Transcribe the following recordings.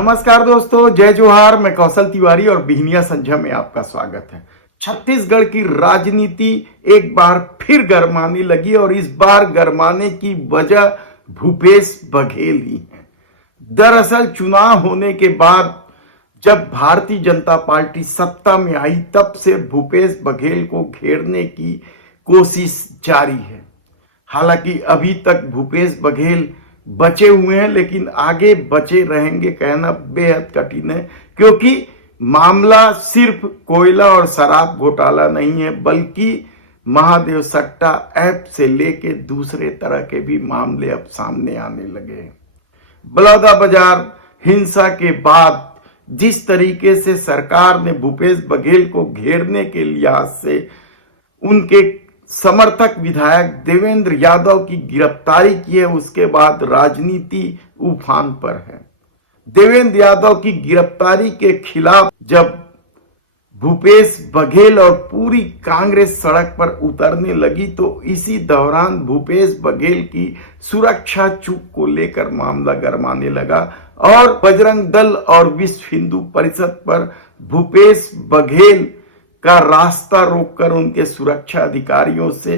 नमस्कार दोस्तों, जय जोहार। मैं कौशल तिवारी और बिहनिया संझा में आपका स्वागत है। छत्तीसगढ़ की राजनीति एक बार फिर गरमाने लगी और इस बार गरमाने की वजह भूपेश बघेल ही है। दरअसल चुनाव होने के बाद जब भारतीय जनता पार्टी सत्ता में आई तब से भूपेश बघेल को घेरने की कोशिश जारी है। हालांकि अभी तक भूपेश बघेल बचे हुए हैं, लेकिन आगे बचे रहेंगे कहना बेहद कठिन है, क्योंकि मामला सिर्फ कोयला और शराब घोटाला नहीं है, बल्कि महादेव सट्टा ऐप से लेके दूसरे तरह के भी मामले अब सामने आने लगे हैं। बलौदाबाजार हिंसा के बाद जिस तरीके से सरकार ने भूपेश बघेल को घेरने के लिहाज से उनके समर्थक विधायक देवेंद्र यादव की गिरफ्तारी की है, उसके बाद राजनीति उफान पर है। देवेंद्र यादव की गिरफ्तारी के खिलाफ जब भूपेश बघेल और पूरी कांग्रेस सड़क पर उतरने लगी तो इसी दौरान भूपेश बघेल की सुरक्षा चूक को लेकर मामला गरमाने लगा और बजरंग दल और विश्व हिंदू परिषद पर भूपेश बघेल का रास्ता रोककर उनके सुरक्षा अधिकारियों से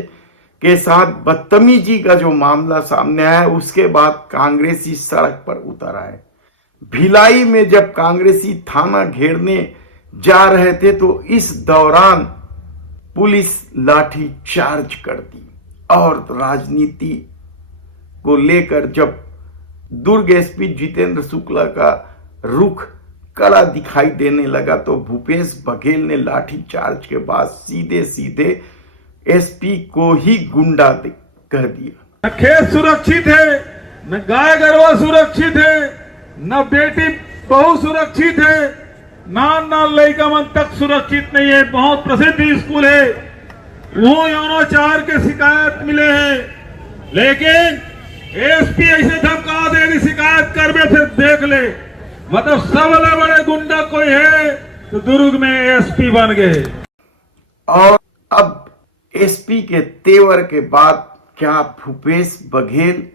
के साथ बदतमीजी का जो मामला सामने आया, उसके बाद कांग्रेसी सड़क पर उतर आए। भिलाई में जब कांग्रेसी थाना घेरने जा रहे थे तो इस दौरान पुलिस लाठी चार्ज कर दी और राजनीति को लेकर जब दुर्ग एसपी जितेंद्र शुक्ला का रुख कड़ा दिखाई देने लगा तो भूपेश बघेल ने लाठी चार्ज के बाद सीधे सीधे एसपी को ही गुंडा कर दिया। न खेत सुरक्षित है, न गाय गरवा सुरक्षित है, न बेटी बहू सुरक्षित है, ना लड़का मन तक सुरक्षित नहीं है। बहुत प्रसिद्ध स्कूल है, वो यौनाचार के शिकायत मिले हैं, लेकिन एसपी ऐसे धमका दे शिकायत करबे फिर देख ले, मतलब सबसे बड़े गुंडा कोई है तो दुर्ग में एसपी बन गए। और अब एसपी के तेवर के बाद क्या भूपेश बघेल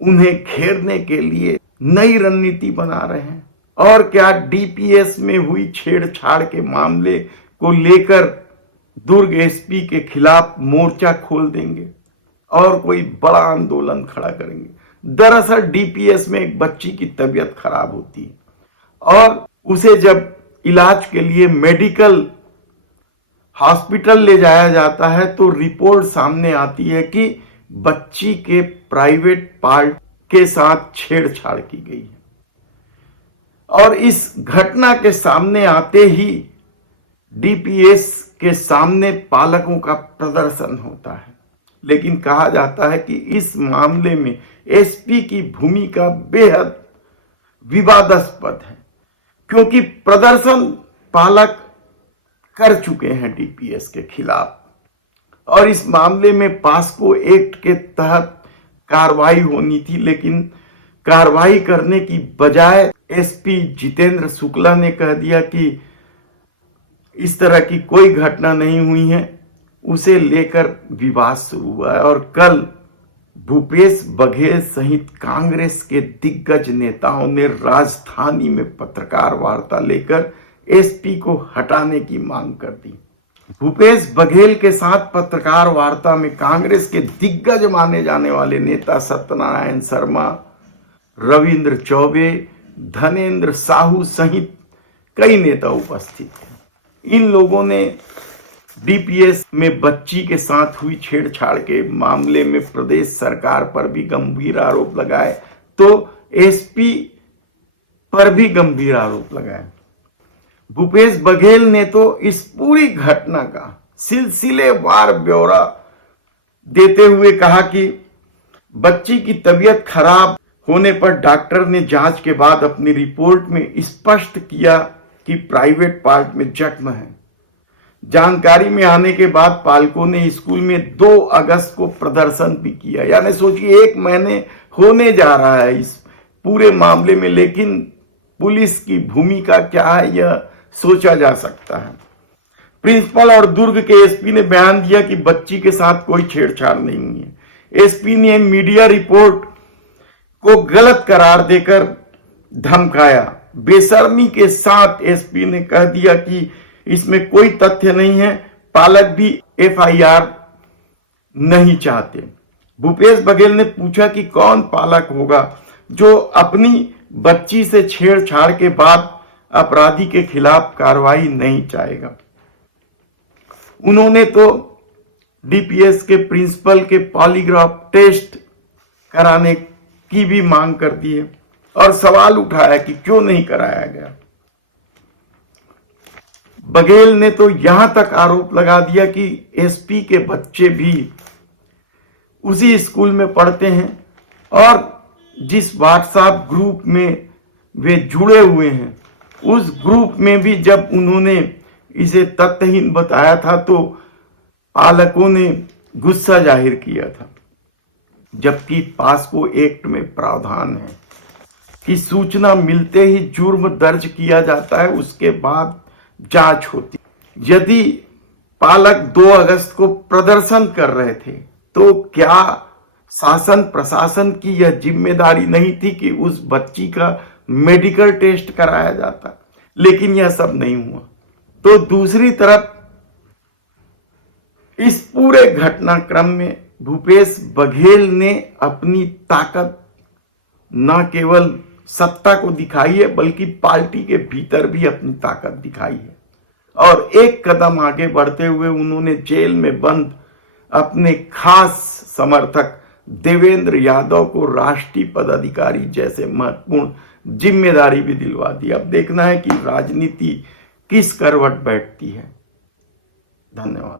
उन्हें घेरने के लिए नई रणनीति बना रहे हैं? और क्या डीपीएस में हुई छेड़छाड़ के मामले को लेकर दुर्ग एसपी के खिलाफ मोर्चा खोल देंगे और कोई बड़ा आंदोलन खड़ा करेंगे? दरअसल डीपीएस में एक बच्ची की तबीयत खराब होती है और उसे जब इलाज के लिए मेडिकल हॉस्पिटल ले जाया जाता है तो रिपोर्ट सामने आती है कि बच्ची के प्राइवेट पार्ट के साथ छेड़छाड़ की गई है। और इस घटना के सामने आते ही डीपीएस के सामने पालकों का प्रदर्शन होता है, लेकिन कहा जाता है कि इस मामले में एसपी की भूमिका बेहद विवादास्पद है, क्योंकि प्रदर्शन पालक कर चुके हैं डीपीएस के खिलाफ और इस मामले में पास्को एक्ट के तहत कार्रवाई होनी थी, लेकिन कार्रवाई करने की बजाय एसपी जितेंद्र शुक्ला ने कह दिया कि इस तरह की कोई घटना नहीं हुई है। उसे लेकर विवाद शुरू हुआ है और कल भूपेश बघेल सहित कांग्रेस के दिग्गज नेताओं ने राजधानी में पत्रकार वार्ता लेकर एसपी को हटाने की मांग कर दी। भूपेश बघेल के साथ पत्रकार वार्ता में कांग्रेस के दिग्गज माने जाने वाले नेता सत्यनारायण शर्मा, रविंद्र चौबे, धनेन्द्र साहू सहित कई नेता उपस्थित थे। इन लोगों ने डीपीएस में बच्ची के साथ हुई छेड़छाड़ के मामले में प्रदेश सरकार पर भी गंभीर आरोप लगाए तो एसपी पर भी गंभीर आरोप लगाए। भूपेश बघेल ने तो इस पूरी घटना का सिलसिलेवार ब्यौरा देते हुए कहा कि बच्ची की तबीयत खराब होने पर डॉक्टर ने जांच के बाद अपनी रिपोर्ट में स्पष्ट किया कि प्राइवेट पार्ट में जख्म है। जानकारी में आने के बाद पालकों ने स्कूल में 2 अगस्त को प्रदर्शन भी किया। यानी सोचिए 1 महीने होने जा रहा है इस पूरे मामले में, लेकिन पुलिस की भूमिका क्या है यह सोचा जा सकता है। प्रिंसिपल और दुर्ग के एसपी ने बयान दिया कि बच्ची के साथ कोई छेड़छाड़ नहीं हुई है। एसपी ने मीडिया रिपोर्ट को गलत करार देकर धमकाया। बेशर्मी के साथ एसपी ने कह दिया कि इसमें कोई तथ्य नहीं है, पालक भी एफआईआर नहीं चाहते। भूपेश बघेल ने पूछा कि कौन पालक होगा जो अपनी बच्ची से छेड़छाड़ के बाद अपराधी के खिलाफ कार्रवाई नहीं चाहेगा। उन्होंने तो डीपीएस के प्रिंसिपल के पॉलीग्राफ टेस्ट कराने की भी मांग कर दी है और सवाल उठाया कि क्यों नहीं कराया गया। बघेल ने तो यहां तक आरोप लगा दिया कि एसपी के बच्चे भी उसी स्कूल में पढ़ते हैं और जिस व्हाट्सएप ग्रुप में वे जुड़े हुए हैं उस ग्रुप में भी जब उन्होंने इसे तथ्यहीन बताया था तो पालकों ने गुस्सा जाहिर किया था, जबकि पास्को एक्ट में प्रावधान है कि सूचना मिलते ही जुर्म दर्ज किया जाता है, उसके बाद जांच होती। यदि पालक 2 अगस्त को प्रदर्शन कर रहे थे तो क्या शासन प्रशासन की यह जिम्मेदारी नहीं थी कि उस बच्ची का मेडिकल टेस्ट कराया जाता? लेकिन यह सब नहीं हुआ। तो दूसरी तरफ इस पूरे घटनाक्रम में भूपेश बघेल ने अपनी ताकत न केवल सत्ता को दिखाई है बल्कि पार्टी के भीतर भी अपनी ताकत दिखाई है और एक कदम आगे बढ़ते हुए उन्होंने जेल में बंद अपने खास समर्थक देवेंद्र यादव को राष्ट्रीय पदाधिकारी जैसे महत्वपूर्ण जिम्मेदारी भी दिलवा दी। अब देखना है कि राजनीति किस करवट बैठती है। धन्यवाद।